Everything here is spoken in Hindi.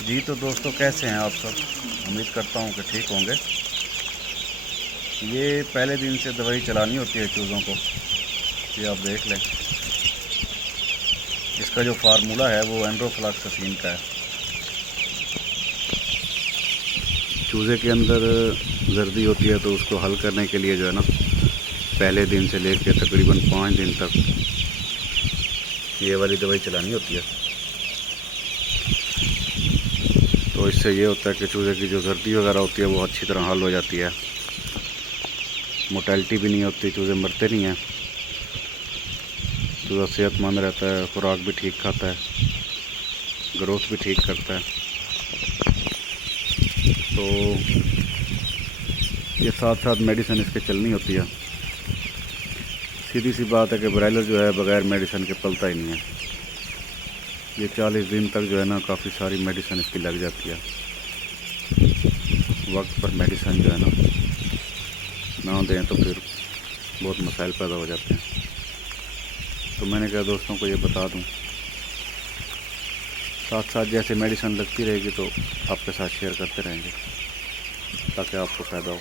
जी तो दोस्तों, कैसे हैं आप सब। उम्मीद करता हूँ कि ठीक होंगे। ये पहले दिन से दवाई चलानी होती है चूज़ों को। ये आप देख लें, इसका जो फार्मूला है वो एंड्रोफ्लॉक्सासिन का है। चूज़े के अंदर जर्दी होती है तो उसको हल करने के लिए जो है ना, पहले दिन से लेकर तकरीबन 5 दिन तक ये वाली दवाई चलानी होती है। तो इससे ये होता है कि चूज़े की जो जर्दी वगैरह होती है वो अच्छी तरह हल हो जाती है, मोटेलिटी भी नहीं होती, चूज़े मरते नहीं हैं, चूज़ा सेहतमंद रहता है, खुराक भी ठीक खाता है, ग्रोथ भी ठीक करता है। तो ये साथ साथ मेडिसिन इसके चलनी होती है। सीधी सी बात है कि ब्रायलर जो है बग़ैर मेडिसिन के पलता ही नहीं है। ये 40 दिन तक जो है ना काफ़ी सारी मेडिसिन इसकी लग जाती है। वक्त पर मेडिसिन जो है ना दें तो फिर बहुत मसाइल पैदा हो जाते हैं। तो मैंने कहा दोस्तों को ये बता दूं, साथ साथ जैसे मेडिसिन लगती रहेगी तो आपके साथ शेयर करते रहेंगे ताकि आपको फ़ायदा हो।